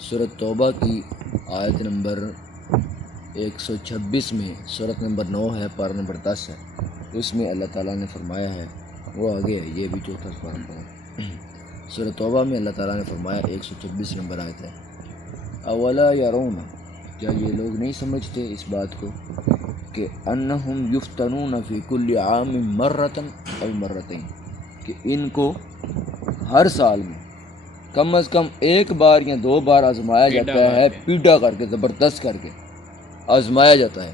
سورۃ توبہ کی آیت نمبر 126 میں، سورۃ نمبر 9 ہے، پارہ نمبر 10 ہے، اس میں اللہ تعالیٰ نے فرمایا ہے، وہ آگے ہے، یہ بھی چوتھا پارہ ہے۔ سورۃ توبہ میں اللہ تعالیٰ نے فرمایا 126 نمبر آیت ہے، اولا یرون، کیا یہ لوگ نہیں سمجھتے اس بات کو کہ انہم یفتنون فی کل عام مرتن او مرتین، کہ ان کو ہر سال میں کم از کم ایک بار یا دو بار آزمایا جاتا ہے، پیٹا کر کے، زبردست کر کے آزمایا جاتا ہے۔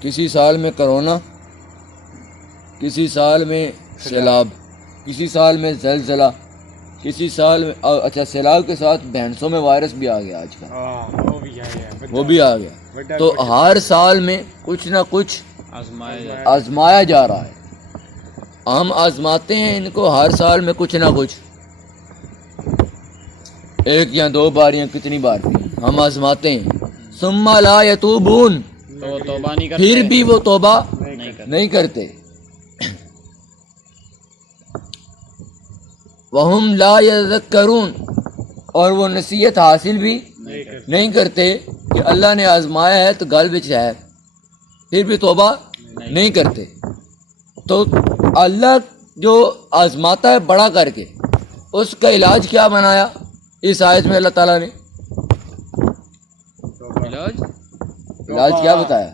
کسی سال میں کرونا، کسی سال میں سیلاب، کسی سال میں زلزلہ، کسی سال میں اچھا سیلاب کے ساتھ بھینسوں میں وائرس بھی آ گیا آج کل، وہ بھی آ گیا۔ تو ہر سال میں کچھ نہ کچھ آزمایا جا رہا ہے، ہم آزماتے ہیں ان کو ہر سال میں کچھ نہ کچھ، ایک یا دو بار یا کتنی بار ہم آزماتے ہیں۔ ثم لا یتوبون، پھر بھی وہ توبہ نہیں کرتے۔ وہم لا یذکرون، اور وہ نصیحت حاصل بھی نہیں کرتے کہ اللہ نے آزمایا ہے تو گل وچ ہے، پھر بھی توبہ نہیں کرتے۔ تو اللہ جو آزماتا ہے بڑا کر کے، اس کا علاج کیا بنایا اس آیت میں اللہ تعالیٰ نے؟ علاج کیا بتایا؟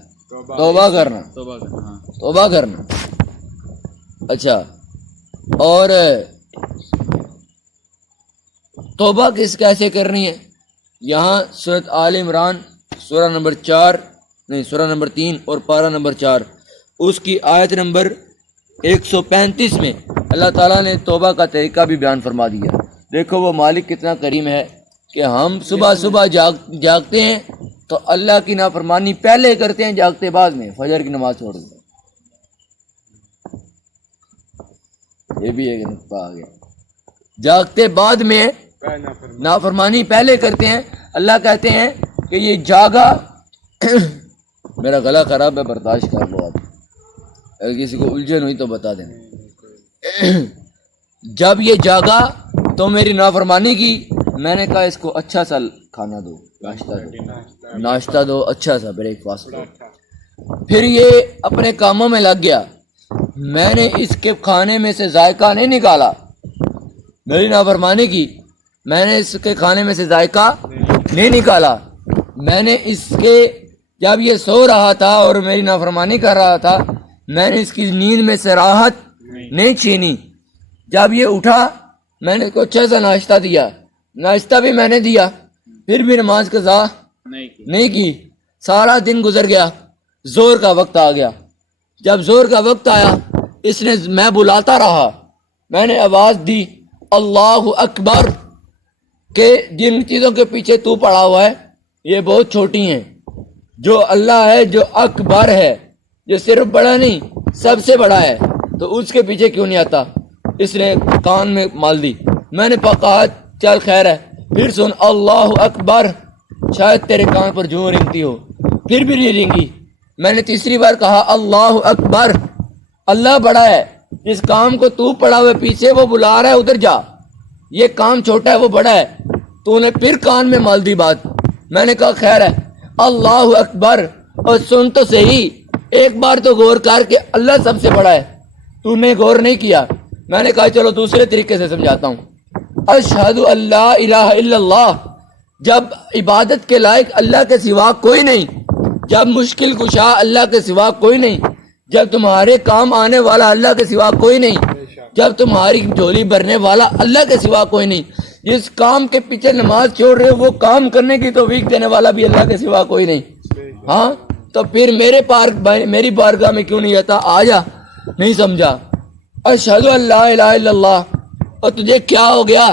توبہ کرنا، توبہ کرنا۔ اچھا، اور توبہ کیسے کرنی ہے؟ یہاں سورۃ آل عمران سورہ نمبر 3 اور پارہ نمبر 4، اس کی آیت نمبر 135 میں اللہ تعالیٰ نے توبہ کا طریقہ بھی بیان فرما دیا۔ دیکھو وہ مالک کتنا کریم ہے کہ ہم صبح صبح جاگتے ہیں تو اللہ کی نافرمانی پہلے کرتے ہیں، جاگتے بعد میں، فجر کی نماز چھوڑ دیں۔ یہ بھی ایک نقطہ آ گیا، جاگتے بعد میں نافرمانی پہلے کرتے ہیں۔ اللہ کہتے ہیں کہ یہ جاگا میرا گلا خراب ہے، برداشت کر لو آپ، اگر کسی کو الجھن ہوئی تو بتا دیں۔ جب یہ جاگا تو میری نافرمانی کی، میں نے کہا اس کو اچھا سا کھانا دو، ناشتہ دو، اچھا سا بریک فاسٹ دو۔ پھر یہ اپنے کاموں میں لگ گیا، میں نے اس کے کھانے میں سے ذائقہ نہیں نکالا، میری نافرمانی کی، میں نے اس کے کھانے میں سے ذائقہ نہیں نکالا، میں نے اس کے جب یہ سو رہا تھا اور میری نافرمانی کر رہا تھا، میں نے اس کی نیند میں سے راحت نہیں چھینی۔ جب یہ اٹھا میں نے اس کو اچھا سا ناشتہ دیا، ناشتہ بھی میں نے دیا، پھر بھی نماز قضا نہیں کی۔ سارا دن گزر گیا، زور کا وقت آ گیا۔ جب زور کا وقت آیا، اس نے، میں بلاتا رہا، میں نے آواز دی اللہ اکبر، کہ جن چیزوں کے پیچھے تو پڑا ہوا ہے یہ بہت چھوٹی ہیں، جو اللہ ہے، جو اکبر ہے، جو صرف بڑا نہیں سب سے بڑا ہے، تو اس کے پیچھے کیوں نہیں آتا؟ اس نے کان میں مال دی، میں نے کہا چل خیر ہے، پھر سن اللہ اکبر، شاید تیرے کان پر جو رنگتی ہو، پھر بھی نہیں رنگی۔ میں نے تیسری بار کہا اللہ اکبر، اللہ بڑا ہے، جس کام کو تو پڑا ہوئے پیچھے وہ بلا رہا ہے ادھر جا، یہ کام چھوٹا ہے وہ بڑا ہے، تو نے پھر کان میں مال دی بات۔ میں نے کہا خیر ہے، اللہ اکبر، اور سن تو صحیح، ایک بار تو غور کر کے اللہ سب سے بڑا ہے، تو نے غور نہیں کیا۔ میں نے کہا چلو دوسرے طریقے سے سمجھاتا ہوں، اشہد اللہ الہ الا اللہ، جب عبادت کے لائق اللہ کے سوا کوئی نہیں، جب مشکل کشا اللہ کے سوا کوئی نہیں، جب تمہارے کام آنے والا اللہ کے سوا کوئی نہیں، جب تمہاری جھولی بھرنے والا اللہ کے سوا کوئی نہیں، جس کام کے پیچھے نماز چھوڑ رہے ہو وہ کام کرنے کی توفیق دینے والا بھی اللہ کے سوا کوئی نہیں، ہاں تو پھر میری بارگاہ میں کیوں نہیں آتا؟ آ جا، نہیں سمجھا، اشہد اللہ الہ الا اللہ، اور تجھے کیا ہو گیا؟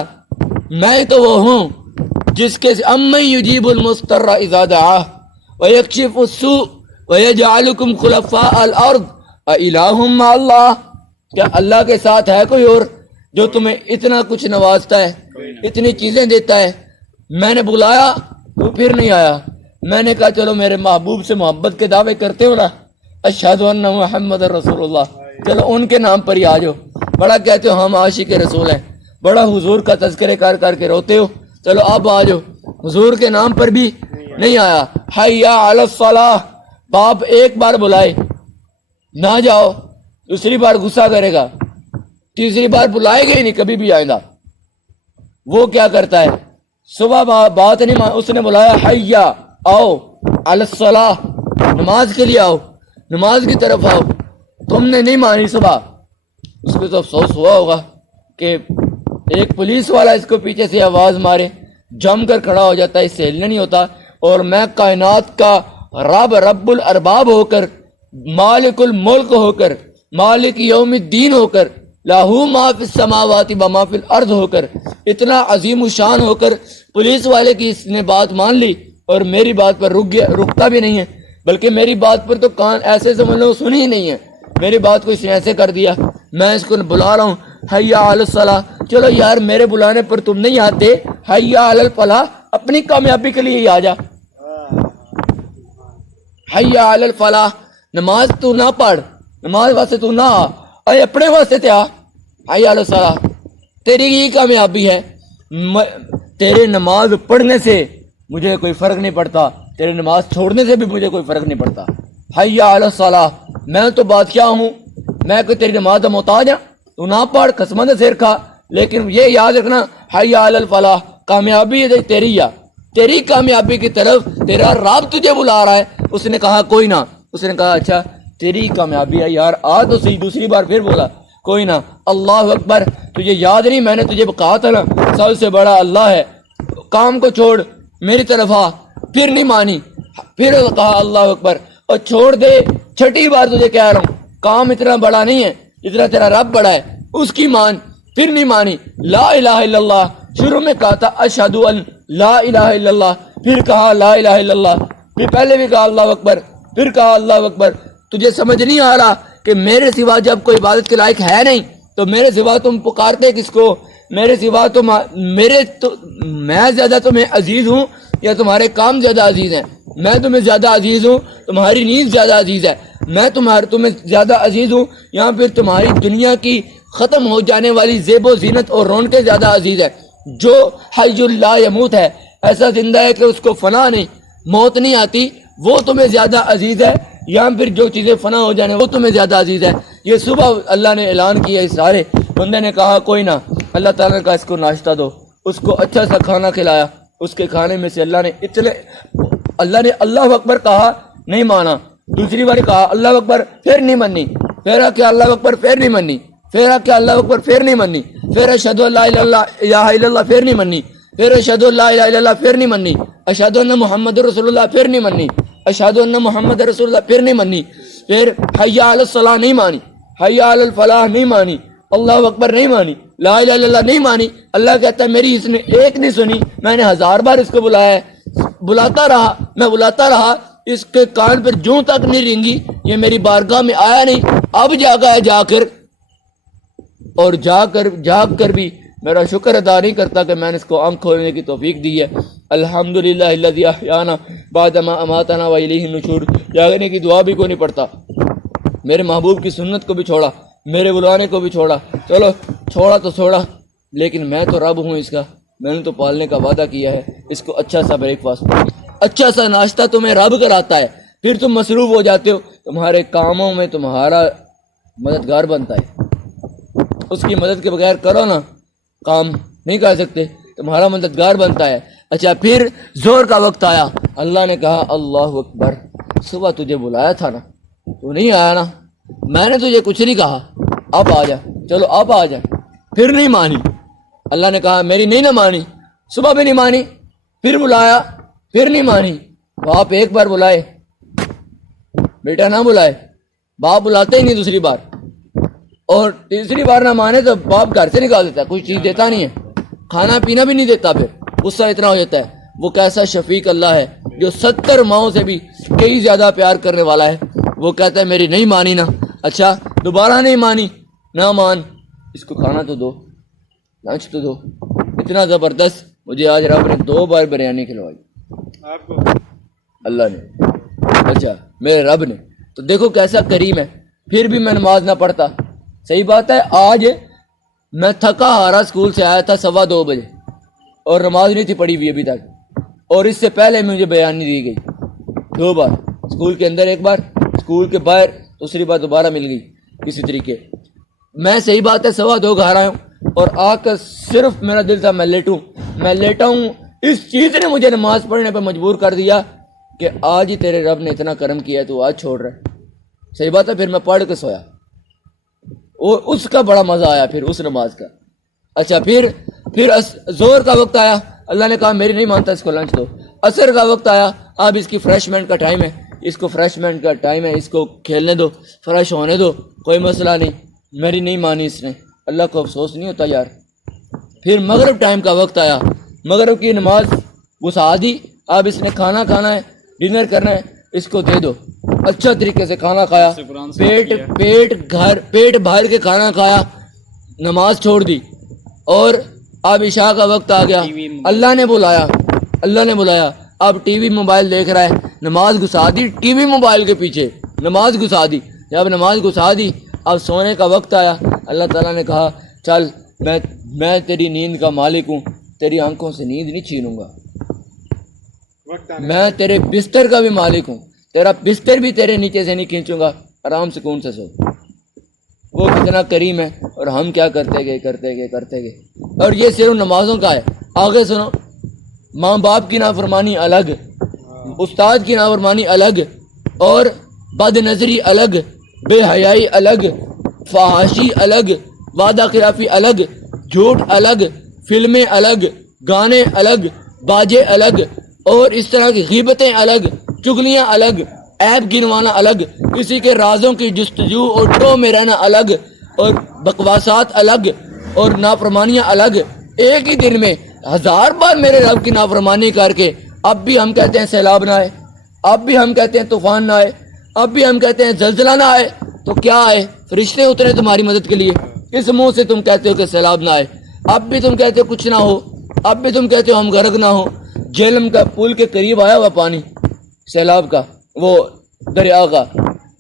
میں تو وہ ہوں جس کے امن یجیب المضطر اذا دعاہ ویکشف السوء ویجعلکم خلفاء الارض االہ مع اللہ، کیا اللہ کے ساتھ ہے کوئی اور جو تمہیں اتنا کچھ نوازتا ہے، اتنی چیزیں دیتا ہے؟ میں نے بلایا تو پھر نہیں آیا، میں نے کہا چلو میرے محبوب سے محبت کے دعوے کرتے ہو نا، اشہد ان محمد رسول اللہ، چلو ان کے نام پر ہی آ جاؤ، بڑا کہتے ہو ہم عاشق رسول ہیں، بڑا حضور کا تذکرے کر کر کے روتے ہو، چلو اب آ جاؤ، حضور کے نام پر بھی نہیں آیا. حیا علی الصلاح، باپ ایک بار بلائے نہ جاؤ، دوسری بار غصہ کرے گا، تیسری بار بلائے گا ہی نہیں کبھی بھی آئندہ. وہ کیا کرتا ہے، صبح بات نہیں اس نے بلایا حیا آؤ علی الصلاح، نماز کے لیے آؤ، نماز کی طرف آؤ، تم نے نہیں مانی صبح. اس پہ تو افسوس ہوا ہوگا کہ ایک پولیس والا اس کو پیچھے سے آواز مارے، جم کر کھڑا ہو جاتا ہے، اس سے ہلنا نہیں ہوتا. اور میں کائنات کا رب الارباب ہو کر، مالک الملک ہو کر، مالک یوم الدین ہو کر، لاہو ما فی السماوات و ما فی الارض ہو کر، اتنا عظیم الشان ہو کر پولیس والے کی اس نے بات مان لی اور میری بات پر رکتا بھی نہیں ہے، بلکہ میری بات پر تو کان ایسے سمجھ لو سنی ہی نہیں ہے. میری بات کو اس نے ایسے کر دیا. میں اس کو بلا رہا ہوں حیا علی الصلاح، چلو یار میرے بلانے پر تم نہیں آتے، حیا علی الفلاح، اپنی کامیابی کے لیے ہی آ جا. حیا علی الفلاح، نماز تو نہ پڑھ، نماز واسطے تو نہ آ، اے اپنے واسطے تے آ. حیا علی الصلاح، تیری ہی کامیابی ہے. تیرے نماز پڑھنے سے مجھے کوئی فرق نہیں پڑتا، تیرے نماز چھوڑنے سے بھی مجھے کوئی فرق نہیں پڑتا. حیا علی الصلاح، میں تو بادشاہ ہوں، میں کوئی تیری نماز کا محتاج ہوں؟ تو نہ پڑھ، قسموں سے سر کھا، لیکن یہ یاد رکھنا حیا علی الفلاح، کامیابی ہے تیری ہے، تیری کامیابی کی طرف تیرا رب تجھے بلا رہا ہے. اس نے کہا کوئی نہ، اس نے کہا اچھا تیری کامیابی ہے یار، آ تو صحیح. دوسری بار پھر بولا کوئی نہ. اللہ اکبر، تجھے یاد نہیں میں نے تجھے کہا تھا نا سب سے بڑا اللہ ہے، کام کو چھوڑ میری طرف آ. پھر نہیں مانی، پھر کہا اللہ اکبر، اور چھوڑ دے. چھٹی بار تجھے کہہ رہا ہوں کام اتنا بڑا نہیں ہے جتنا تیرا رب بڑا ہے، اس کی مان. پھر نہیں مانی. لا الہ الا اللہ، شروع میں کہا تھا اشہد ان لا الہ الا اللہ، پھر کہا لا الہ الا اللہ، پھر پہلے بھی کہا اللہ اکبر، پھر کہا اللہ اکبر. تجھے سمجھ نہیں آ رہا کہ میرے سوا جب کوئی عبادت کے لائق ہے نہیں تو میرے سوا تم پکارتے کس کو؟ میرے سوا تم میں زیادہ تمہیں عزیز ہوں یا تمہارے کام زیادہ عزیز ہیں؟ میں تمہیں زیادہ عزیز ہوں، تمہاری نیند زیادہ عزیز ہے. میں تمہیں زیادہ عزیز ہوں یا پھر تمہاری دنیا کی ختم ہو جانے والی زیب و زینت اور رونقیں زیادہ عزیز ہے؟ جو حی لا یموت ہے، ایسا زندہ ہے کہ اس کو فنا نہیں، موت نہیں آتی، وہ تمہیں زیادہ عزیز ہے یا پھر جو چیزیں فنا ہو جانے وہ تمہیں زیادہ عزیز ہے؟ یہ صبح اللہ نے اعلان کیا. اس سارے بندے نے کہا کوئی نہ. اللہ تعالیٰ نے کہا اس کو ناشتہ دو، اس کو اچھا سا کھانا کھلایا. اس کے کھانے میں سے اللہ نے اللہ اکبر کہا، نہیں مانا. دوسری بار کہا اللہ اکبر، پھر نہیں منی. پھر کیا اللہ اکبر، پھر نہیں منی. پھر کیا اللہ اکبر، پھر نہیں منی. پھر اشہد ان لا الہ الا اللہ، پھر نہیں منی. پھر اشہد ان لا الہ الا اللہ، پھر نہیں منی. اشہد ان محمد رسول اللہ، پھر نہیں منی. اشہد ان محمد رسول اللہ، پھر نہیں منی. پھر حیا علی الصلاح نہیں مانی، حیا علی الفلاح نہیں مانی، اللہ اکبر نہیں مانی، لا الہ الا اللہ نہیں مانی. اللہ کہتا ہے میری اس نے ایک نہیں سنی، میں نے 1000 بار اس کو بلایا ہے، بلاتا رہا، میں بلاتا رہا، اس کے کان پر جوں تک نہیں رینگی، یہ میری بارگاہ میں آیا نہیں. اب جاگا ہے جا کر، اور جاگ کر بھی میرا شکر ادا نہیں کرتا کہ میں نے اس کو آنکھ کھولنے کی توفیق دی ہے. الحمدللہ الذی احیانا بعد ما اماتنا و الیہ النشور. جاگنے کی دعا بھی کوئی نہیں پڑھتا. میرے محبوب کی سنت کو بھی چھوڑا، میرے بلانے کو بھی چھوڑا. چلو چھوڑا تو چھوڑا، لیکن میں تو رب ہوں اس کا، میں نے تو پالنے کا وعدہ کیا ہے. اس کو اچھا سا بریک فاسٹ، اچھا سا ناشتہ تمہیں رب کراتا ہے، پھر تم مصروف ہو جاتے ہو. تمہارے کاموں میں تمہارا مددگار بنتا ہے، اس کی مدد کے بغیر کرو نا کام نہیں کر سکتے، تمہارا مددگار بنتا ہے. اچھا پھر زور کا وقت آیا، اللہ نے کہا اللہ اکبر، صبح تجھے بلایا تھا نا، تو نہیں آیا نا، میں نے تجھے کچھ نہیں کہا، اب آ جا. چلو اب آ جا. پھر نہیں مانی. اللہ نے کہا میری نہیں نہ مانی، صبح بھی نہیں مانی، پھر بلایا، پھر نہیں مانی. باپ ایک بار بلائے، بیٹا نہ بلائے. باپ بلاتے ہی نہیں دوسری بار، اور تیسری بار نہ مانے تو باپ گھر سے نکال دیتا ہے، کوئی چیز دیتا نہیں ہے، کھانا پینا بھی نہیں دیتا. پھر غصہ اتنا ہو جاتا ہے. وہ کیسا شفیق اللہ ہے جو 70 ماؤں سے بھی کئی زیادہ پیار کرنے والا ہے. وہ کہتا ہے میری نہیں مانی نا، اچھا دوبارہ نہیں مانی، نہ مان، اس کو کھانا تو دو، لنچ تو دو. اتنا زبردست مجھے آج رب نے 2 بار بریانی کھلوائی اللہ نے، اچھا میرے رب نے. تو دیکھو کیسا کریم ہے. پھر بھی میں نماز نہ پڑھتا. صحیح بات ہے. آج میں تھکا ہارا اسکول سے آیا تھا 2:15 بجے، اور نماز نہیں تھی پڑھی ہوئی ابھی تک, اور اس سے پہلے مجھے بیانی دی گئی 2 بار, اسکول کے اندر 1 بار, اسکول کے باہر دوسری بار دوبارہ مل گئی کسی طریقے. میں صحیح بات ہے 2:15 گھر آیا ہوں اور آ کر صرف میرا دل تھا میں لیٹا ہوں. اس چیز نے مجھے نماز پڑھنے پہ مجبور کر دیا کہ آج ہی تیرے رب نے اتنا کرم کیا ہے تو آج چھوڑ رہا ہے. صحیح بات ہے. پھر میں پڑھ کے سویا اور اس کا بڑا مزہ آیا پھر اس نماز کا. اچھا پھر زور کا وقت آیا, اللہ نے کہا میری نہیں مانتا اس کو لنچ دو. عصر کا وقت آیا, اب اس کی فریشمنٹ کا ٹائم ہے, اس کو فریشمنٹ کا ٹائم ہے, اس کو کھیلنے دو, فریش ہونے دو, کوئی مسئلہ نہیں. میری نہیں مانی اس نے. اللہ کو افسوس نہیں ہوتا یار. پھر مغرب ٹائم کا وقت آیا, مغرب کی نماز گھسا دی. اب اس نے کھانا کھانا ہے, ڈنر کرنا ہے, اس کو دے دو. اچھا طریقے سے کھانا کھایا, پیٹ بھر کے کھانا کھایا, نماز چھوڑ دی. اور اب عشاء کا وقت آ گیا, اللہ نے بلایا. اب ٹی وی موبائل دیکھ رہا ہے, نماز گھسا دی ٹی وی موبائل کے پیچھے, نماز گھسا دی. جب نماز گھسا دی اب سونے کا وقت آیا. اللہ تعالیٰ نے کہا چل میں تیری نیند کا مالک ہوں, تیری آنکھوں سے نیند نہیں چھینوں گا. میں تیرے بستر کا بھی مالک ہوں, تیرا بستر بھی تیرے نیچے سے نہیں کھینچوں گا, آرام سکون سے سو. وہ کتنا کریم ہے. اور ہم کیا کرتے گئے. اور یہ صرف نمازوں کا ہے. آگے سنو, ماں باپ کی نافرمانی الگ, استاد کی نافرمانی الگ, اور بد نظری الگ, بے حیائی الگ, فحاشی الگ, وعدہ خلافی الگ, جھوٹ الگ, فلمیں الگ, گانے الگ, باجے الگ, اور اس طرح کی غیبتیں الگ, چغلیاں الگ, عیب گنوانا الگ, کسی کے رازوں کی جستجو اور ٹو میں رہنا الگ, اور بکواسات الگ, اور نافرمانیاں الگ. ایک ہی دن میں 1000 بار میرے رب کی نافرمانی کر کے اب بھی ہم کہتے ہیں سیلاب نہ آئے, اب بھی ہم کہتے ہیں طوفان نہ آئے, اب بھی ہم کہتے ہیں زلزلہ نہ آئے. تو کیا آئے؟ فرشتے اترے تمہاری مدد کے لیے. اس منہ سے تم کہتے ہو کہ سیلاب نہ آئے, اب بھی تم کہتے ہو کچھ نہ ہو, اب بھی تم کہتے ہو ہم غرق نہ ہو. جہلم کا پل کے قریب آیا ہوا پانی سیلاب کا, وہ دریا کا,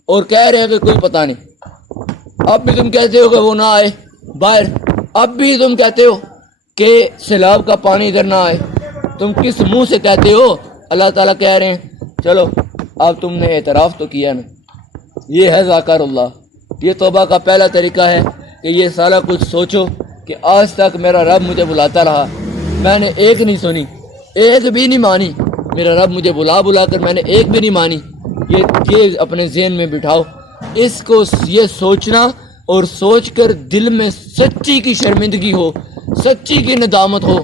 اور کہہ رہے ہیں کہ کوئی پتہ نہیں. اب بھی تم کہتے ہو کہ وہ نہ آئے باہر, اب بھی تم کہتے ہو کہ سیلاب کا پانی ادھر نہ آئے. تم کس منہ سے کہتے ہو؟ اللہ تعالیٰ کہہ رہے ہیں چلو اب تم نے اعتراف تو کیا نا. یہ ہے ذاکر اللہ. یہ توبہ کا پہلا طریقہ ہے کہ یہ سارا کچھ سوچو کہ آج تک میرا رب مجھے بلاتا رہا, میں نے ایک نہیں سنی, ایک بھی نہیں مانی. میرا رب مجھے بلا کر میں نے ایک بھی نہیں مانی. یہ اپنے ذہن میں بٹھاؤ, اس کو یہ سوچنا, اور سوچ کر دل میں سچی کی شرمندگی ہو, سچی کی ندامت ہو.